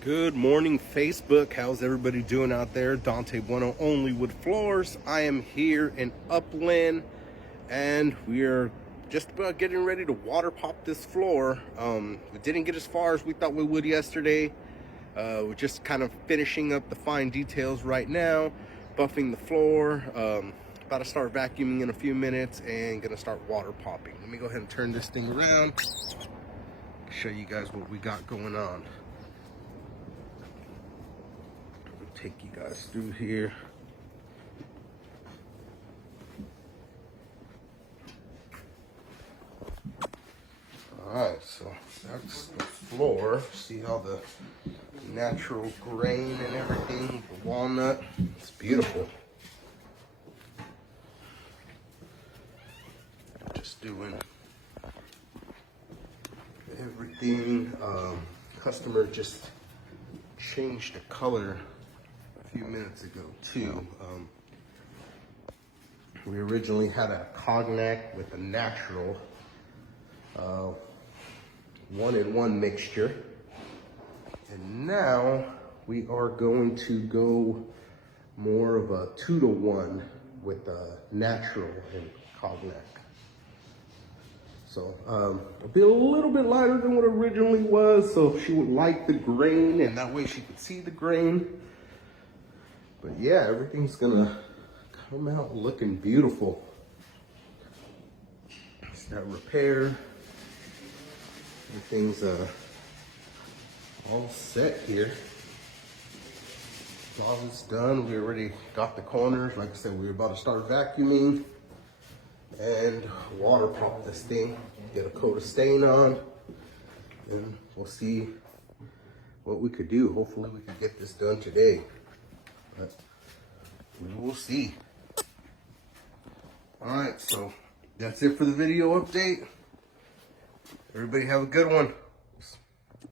Good morning, Facebook. How's everybody doing out there? Bona, OnlyWoodFloors. I am here in Upland, and we are just about getting ready to water pop this floor. We didn't get as far as we thought we would yesterday. We're just kind of finishing up the fine details right now, buffing the floor. About to start vacuuming in a few minutes and gonna start water popping. Let me go ahead and turn this thing around, show you guys what we got going on. Take you guys through here. All right, so that's the floor. See how the natural grain and everything, the walnut, it's beautiful. Just doing everything. Customer just changed the color a few minutes ago too. We originally had a cognac with a natural 1-in-1 mixture, and now we are going to go more of a 2-to-1 with a natural and cognac. So it'll be a little bit lighter than what it originally was, so she would like the grain, and that way she could see the grain. But yeah, everything's gonna come out looking beautiful. It's that repair. Everything's all set here. All is done. We already got the corners. Like I said, we were about to start vacuuming and water pop this thing, get a coat of stain on, and we'll see what we could do. Hopefully we can get this done today, but we will see. All right, so that's it for the video update. Everybody have a good one.